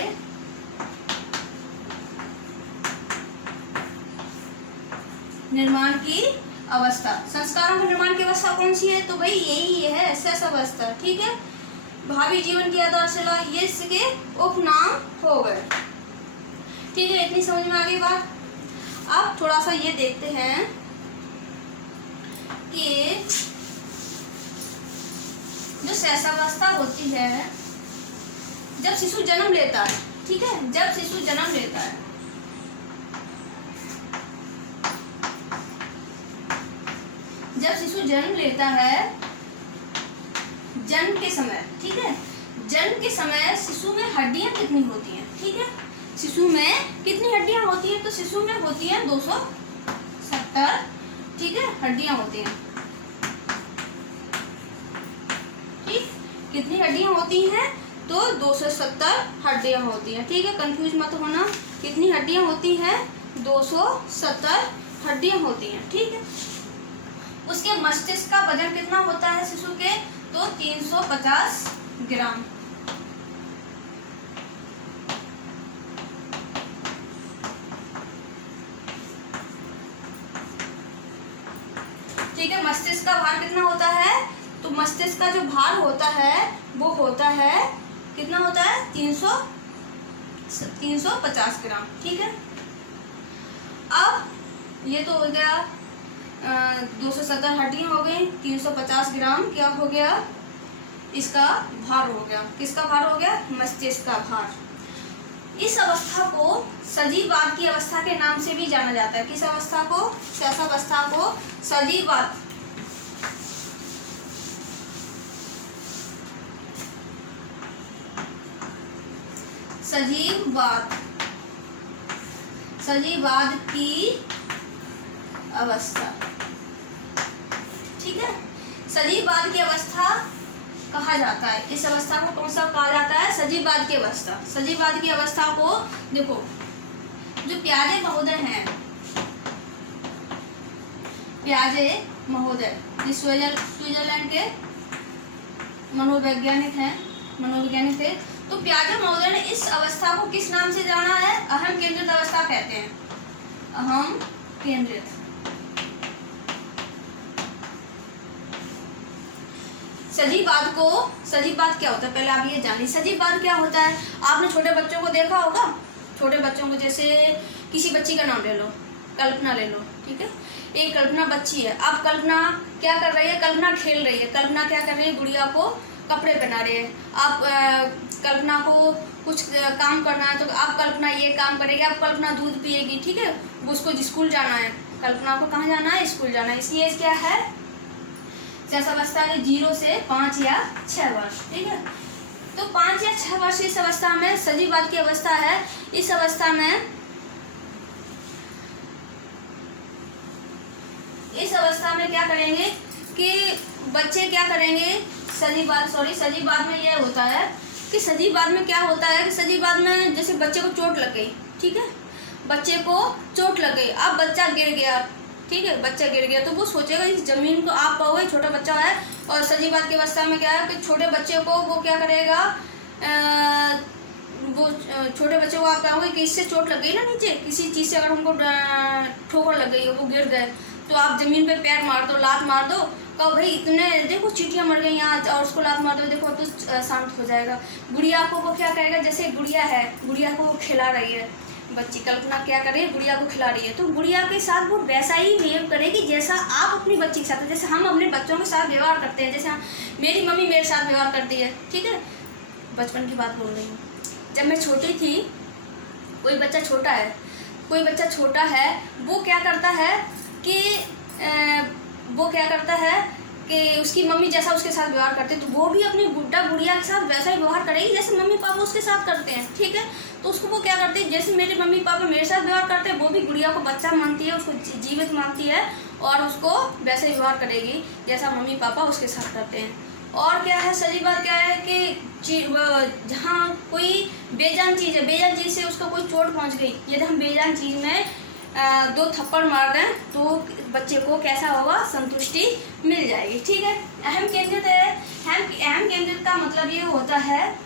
निर्माण की अवस्था। संस्कारों के निर्माण की अवस्था कौन सी है? तो भाई यही है शेष अवस्था। ठीक है, भावी जीवन की आधारशिला, ये इसके उपनाम हो गए। ठीक है, इतनी समझ में आ गई बात। अब थोड़ा सा ये देखते हैं कि जो शैशवावस्था होती है, जब शिशु जन्म लेता है, ठीक है, जब शिशु जन्म लेता है, जब शिशु जन्म लेता है, जन्म के समय, ठीक है, जन्म के समय शिशु में हड्डियां कितनी होती हैं? ठीक है, शिशु में कितनी हड्डियां होती हैं? तो शिशु में होती हैं 270, ठीक है, हड्डियां होती हैं। ठीक, कितनी हड्डियां होती हैं? तो 270 हड्डियां होती हैं। ठीक है, कंफ्यूज मत होना, कितनी हड्डियां होती हैं? 270 हड्डियां होती हैं। ठीक है, उसके मस्तिष्क का वजन कितना होता है शिशु के? तो 350 ग्राम। ठीक है, मस्तिष्क का भार कितना होता है? तो मस्तिष्क का जो भार होता है वो होता है, कितना होता है? 350 ग्राम। ठीक है, अब ये तो हो गया 270 हड्डियां हो गई, 350 ग्राम क्या हो गया? इसका भार हो गया। किसका भार हो गया? मस्तिष्क का भार। इस अवस्था को सजीववाद की अवस्था के नाम से भी जाना जाता है। किस अवस्था को? शैशवावस्था को सजीववाद, सजीववाद, सजीववाद की अवस्था। ठीक है, सजीववाद की अवस्था कहा जाता है। इस अवस्था को कौन सा कहा जाता है? सजीववाद की अवस्था। सजीववाद की अवस्था को देखो, जो पियाजे महोदय हैं, पियाजे महोदय स्विट्जरलैंड के मनोवैज्ञानिक हैं, मनोवैज्ञानिक थे। तो पियाजे महोदय ने इस अवस्था को किस नाम से जाना है? अहम केंद्रित अवस्था कहते हैं। अहम केंद्रित सजीववाद क्या होता है, पहले आप ये जानिए सजीववाद क्या होता है। आपने छोटे बच्चों को देखा होगा, छोटे बच्चों को, जैसे किसी बच्ची का नाम ले लो, कल्पना ले लो, ठीक है। एक कल्पना बच्ची है। अब कल्पना क्या कर रही है, कल्पना खेल रही है। कल्पना क्या कर रही है, गुड़िया को कपड़े पहना रही है। आप कल्पना को कुछ काम करना है तो आप कल्पना ये काम करेगी। आप कल्पना दूध पिएगी, ठीक है, उसको स्कूल जाना है। कल्पना को कहाँ जाना है, स्कूल जाना है। इसलिए क्या है, अवस्था है 0 से 5 या 6 वर्ष, ठीक है। तो 5 या 6 वर्ष इस अवस्था में सजीववाद की अवस्था है। इस अवस्था में क्या करेंगे कि बच्चे क्या करेंगे, सजीववाद में यह होता है कि सजीववाद में क्या होता है कि सजीववाद में जैसे बच्चे को चोट लग गई, ठीक है, बच्चे को चोट लग गई। अब बच्चा गिर गया, ठीक है, बच्चा गिर गया तो वो सोचेगा इस जमीन को, आप कहोगे छोटा बच्चा है। और सजीववाद की अवस्था में क्या है कि छोटे बच्चे को वो क्या करेगा, वो छोटे बच्चे को आप कहोगे कि इससे चोट लग गई ना, नीचे किसी चीज़ से अगर उनको ठोकर लग गई, वो गिर गए, तो आप ज़मीन पे पैर मार दो, लात मार दो, कहो भाई इतने देखो चींटियाँ मर गई यहाँ, और उसको लात मार दो, देखो तो शांत हो जाएगा। गुड़िया को वो क्या करेगा, जैसे गुड़िया है, गुड़िया को वो खिला रही है, बच्ची कल्पना क्या करे, गुड़िया को खिला रही है, तो गुड़िया के साथ वो वैसा ही बिहेव करेगी जैसा आप अपनी बच्ची के साथ, जैसे हम अपने बच्चों के साथ व्यवहार करते हैं, जैसे मेरी मम्मी मेरे साथ व्यवहार करती है, ठीक है। बचपन की बात बोल रही हूँ। जब मैं छोटी थी, कोई बच्चा छोटा है, वो क्या करता है कि उसकी मम्मी जैसा उसके साथ व्यवहार करते हैं, तो वो भी अपनी गुड़िया के साथ वैसा ही व्यवहार करेगी जैसे मम्मी पापा उसके साथ करते हैं, ठीक है। तो उसको वो क्या करती है, जैसे मेरे मम्मी पापा मेरे साथ व्यवहार करते हैं, वो भी गुड़िया को बच्चा मानती है, उसको जीवित मानती है, और उसको वैसे ही व्यवहार करेगी जैसा मम्मी पापा उसके साथ करते हैं। और क्या है, सजीववाद क्या है कि जहाँ कोई बेजान चीज़ है, बेजान चीज़ से उसको कोई चोट पहुँच गई, यदि हम बेजान चीज़ में 2 थप्पड़ मार दें तो बच्चे को कैसा होगा, संतुष्टि मिल जाएगी, ठीक है। अहम केंद्रित का मतलब ये होता है,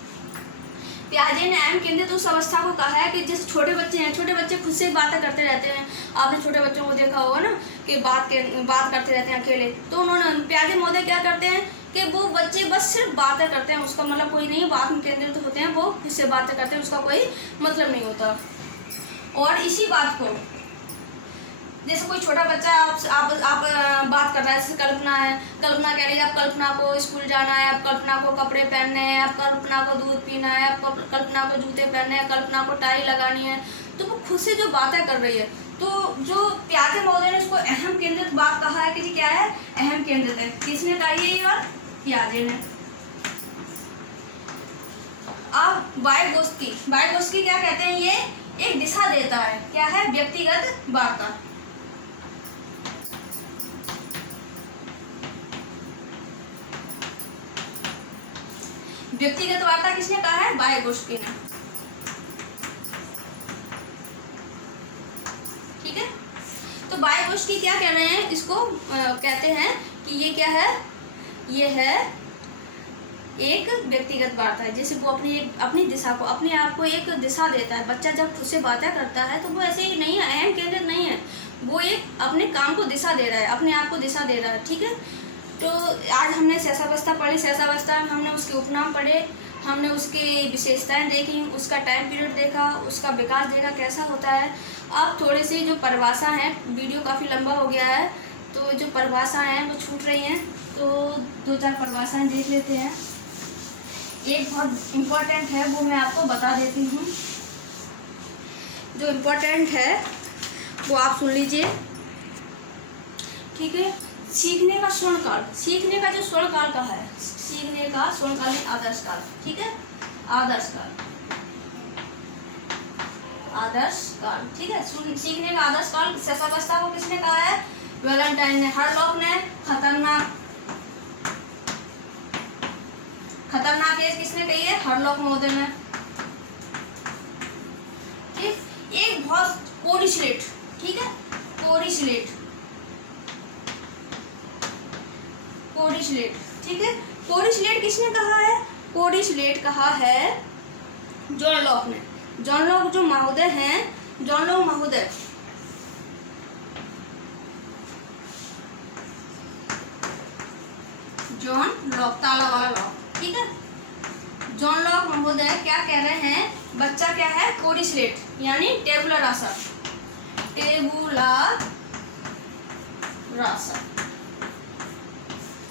पियाजे ने अहम केंद्रित उस अवस्था को कहा है कि जैसे छोटे बच्चे हैं, छोटे बच्चे खुद से बातें करते रहते हैं। आपने छोटे बच्चों को देखा होगा ना कि बात करते रहते हैं अकेले, तो उन्होंने पियाजे महोदय क्या करते हैं कि वो बच्चे बस सिर्फ बातें करते हैं, उसका मतलब कोई नहीं, बात में केंद्रित होते हैं, वो खुद से बातें करते हैं, उसका कोई मतलब नहीं होता। और इसी बात को जैसे कोई छोटा बच्चा आप बात कर रहा है, जैसे कल्पना है, कल्पना कह रही है आप कल्पना को स्कूल जाना है, आप कल्पना को कपड़े पहनने हैं, आप कल्पना को दूध पीना है, आप कल्पना को जूते पहनने हैं, कल्पना को टाई लगानी है, तो वो खुद से जो बातें कर रही है। तो जो पियाजे महोदय ने उसको अहम केंद्रित बात कहा है कि जी क्या है, अहम केंद्रित है। किसने कही है ये बात, पियाजे ने। अब वायगोत्स्की क्या कहते हैं, ये एक दिशा देता है, क्या है, व्यक्तिगत वार्ता। व्यक्तिगत वार्ता किसने कहा है, वायगोत्स्की ने, ठीक है। तो वायगोत्स्की क्या कह रहे हैं, इसको कहते हैं कि ये क्या है, ये है एक व्यक्तिगत वार्ता है। जैसे वो अपनी दिशा को, अपने आप को एक दिशा देता है। बच्चा जब खुद से बातें करता है तो वो ऐसे ही नहीं है, अहम केंद्रित नहीं है, वो एक अपने काम को दिशा दे रहा है, अपने आप को दिशा दे रहा है, ठीक है। तो आज हमने सहसावस्था पढ़ी, सहसावस्था में हमने उसके उपनाम पढ़े, हमने उसकी विशेषताएं देखी, उसका टाइम पीरियड देखा, उसका विकास देखा कैसा होता है। अब थोड़ी सी जो परिभाषा है, वीडियो काफ़ी लंबा हो गया है तो जो परिभाषाएं हैं वो छूट रही हैं, तो 2-4 परिभाषाएं देख लेते हैं। एक बहुत इम्पोर्टेंट है, वो मैं आपको बता देती हूँ। जो इम्पोर्टेंट है वो आप सुन लीजिए, ठीक है। सीखने का स्वर्णकाल, सीखने का जो स्वर्णकाल कहा है, सीखने का स्वर्णकाल है आदर्श काल, ठीक है, आदर्श काल, ठीक है। सीखने का आदर्श काल, सहसावस्था को किसने कहा है, वैलेंटाइन ने। हरलॉक ने खतरनाक एज किसने कही है, हरलॉक महोदय ने, ठीक। एक बहुत कोरी स्लेट, ठीक है, कोरी स्लेट, ठीक है। कोरी स्लेट किसने कहा है, कोरी स्लेट कहा है जॉन लॉक ने। जॉन लॉक जो महोदय हैं, जॉन लॉक महोदय जॉन लॉक, ताला वाला लॉक, ठीक है। जॉन लॉक महोदय क्या कह रहे हैं, बच्चा क्या है, कोरिस्लेट यानी टेबुला रासा, टेबुला रासा,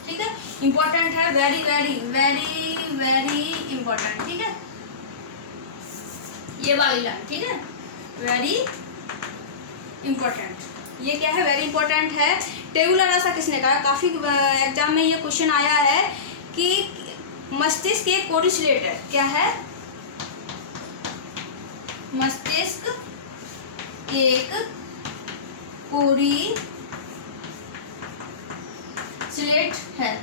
ठीक है। इंपॉर्टेंट है, very very very very important, ठीक है, ये वाली लाइन, ठीक है, वेरी इंपॉर्टेंट। ये क्या है, वेरी इंपॉर्टेंट है। टेबुला रासा किसने कहा, काफी एग्जाम में ये क्वेश्चन आया है कि मस्तिष्क एक कोरिस्लेट है, क्या है, मस्तिष्क एक कोरिस्लेट है।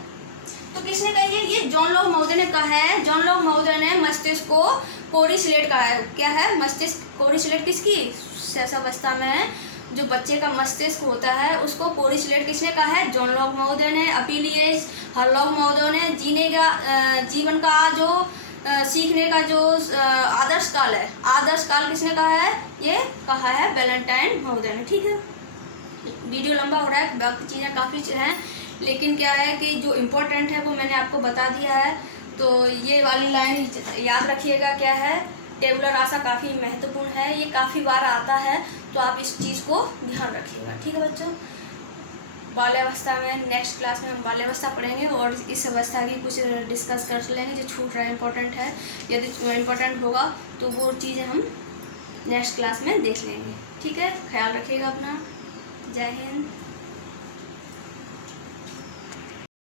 तो किसने कही है, ये जॉन लॉक महोदय ने कहा है। जॉन लॉक महोदय ने मस्तिष्क को कोरिस्लेट कहा है। क्या है, मस्तिष्क कोरिस्लेट किसकी, शैशवावस्था में जो बच्चे का मस्तिष्क होता है उसको कोरिस्लेट किसने कहा है, जॉन लॉक महोदय ने। अपीलियस हरलॉक महोदय ने जीवन का जो सीखने का जो आदर्श काल है, आदर्श काल किसने कहा है, ये कहा है वैलेंटाइन महोदय ने, ठीक है। वीडियो लंबा हो रहा है, बाकी चीज़ें काफ़ी हैं, लेकिन क्या है कि जो इम्पोर्टेंट है वो मैंने आपको बता दिया है। तो ये वाली लाइन याद रखिएगा, क्या है, टेबुला रासा काफ़ी महत्वपूर्ण है, ये काफ़ी बार आता है, तो आप इस चीज़ को ध्यान रखिएगा, ठीक है बच्चों। बाल्यावस्था में नेक्स्ट क्लास में हम बाल्यावस्था पढ़ेंगे और इस अवस्था की कुछ डिस्कस कर लेंगे जो छूट रहा है, इम्पोर्टेंट है। यदि इम्पोर्टेंट होगा तो वो चीज़ें हम नेक्स्ट क्लास में देख लेंगे, ठीक है। ख्याल रखिएगा अपना। जय हिंद।